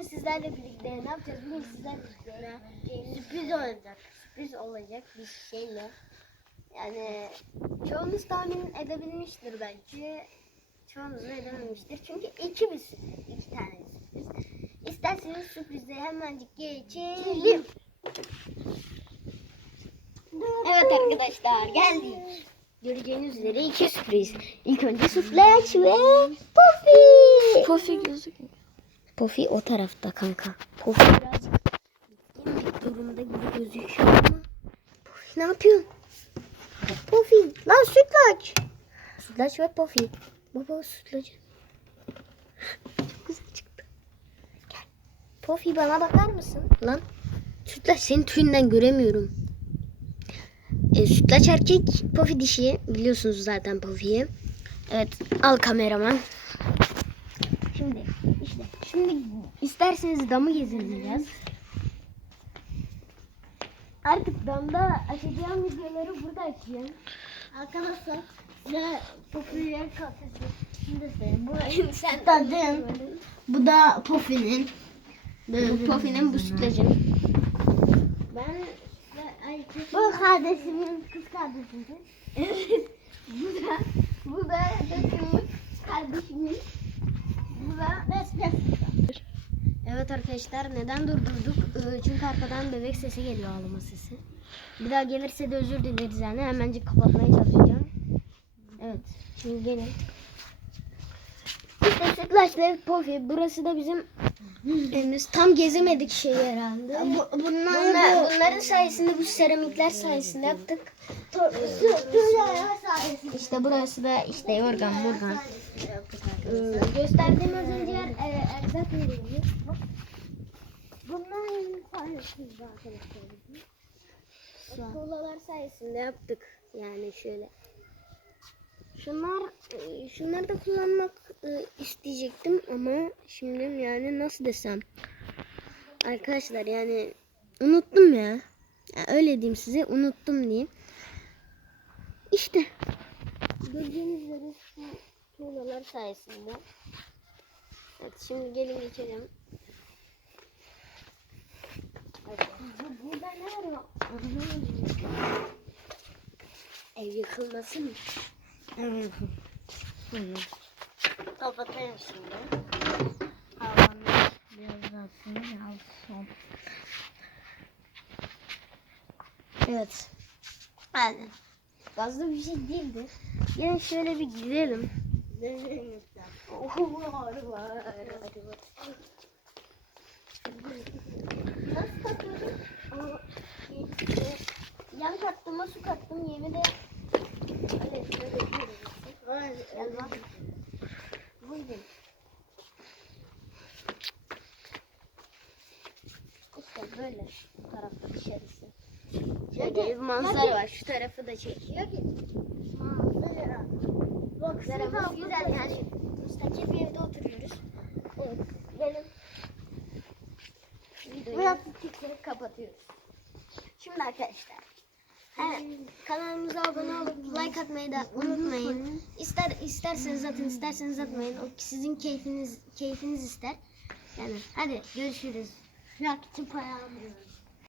bugün sizlerle birlikte ne yapacağız? Bugün sizlerle birlikte sürpriz olacak. Sürpriz olacak bir şeyle. Yani çoğunuz tahmin edebilmiştir belki. Çoğunuz edememiştir. Çünkü iki bir sürpriz. iki tane sürpriz. İsterseniz sürprize hemencik geçelim. Evet arkadaşlar geldik. Göreceğiniz üzere iki sürpriz. İlk önce sütlaç ve Puffy. Pofi gözükmüyor. Puffy o tarafta kanka. Puffy birazcık yemek durumda gibi gözüküyor ama Puffy ne yapıyorsun? Puffy lan sütlaç. Sütlaç ve Puffy. Baba sütlacı. Çok güzel çıktı. Gel. Puffy bana bakar mısın? Lan sütlaç senin tüyünden göremiyorum. E, sütlaç erkek, Puffy dişi. Biliyorsunuz zaten Puffy'yi. Evet al kameraman. Şimdi işte şimdi isterseniz damı gezdireceğiz. Artık damda açacağım videoları burada açacağım. Arkadaşlar size popüler kafesi. Şimdi sen bu sen tadın. Bu da Puffy'nin. Bu Puffy'nin bu sütlacın. Ben bu kardeşimin kız kardeşimin. Evet. Bu da bu da dökümün kardeşimin. Bu da besbes. Evet arkadaşlar neden durdurduk? Ee, Çünkü arkadan bebek sesi geliyor ağlama sesi. Bir daha gelirse de özür dileriz yani. Hemencik kapatmaya çalışacağım. Evet. Şimdi gelin. İşte Sütlaç'la Pofi. Burası da bizim henüz tam gezemedik şeyi herhalde. bunlar, bunların sayesinde bu seramikler sayesinde yaptık. İşte burası da işte yorgan morgan. Ee, gösterdiğim az önce yer e, erzak yeriydi. Bunlar sayesinde arkadaşlar. Tuğlalar sayesinde yaptık. Yani şöyle. Şunlar e, şunları da kullanmak e, isteyecektim ama şimdi yani nasıl desem. Arkadaşlar yani unuttum ya. ya öyle diyeyim size unuttum diyeyim. İşte gördüğünüz üzere şu tuğlalar sayesinde. Evet şimdi gelin geçelim. Burada ne var? Ev yıkılmasın. Evet. Kapatayım şimdi. Biraz daha. Evet. Yani fazla bir şey değildi. Yine şöyle bir gidelim. Oh, var var var. Yan kattığıma su kattım. Yemi de. Buyurun. İşte böyle bu tarafta dışarısı. Şöyle bir manzara var. Şu tarafı da çek. Manzara. Manzaramız güzel yani. Müstakil bir evde oturuyoruz. Evet. Benim videoyu kapatıyoruz. Şimdi arkadaşlar. Kanalımıza abone olup like atmayı da unutmayın. İster isterseniz atın, isterseniz atmayın. O sizin keyfiniz keyfiniz ister. Yani hadi görüşürüz. Para almıyoruz.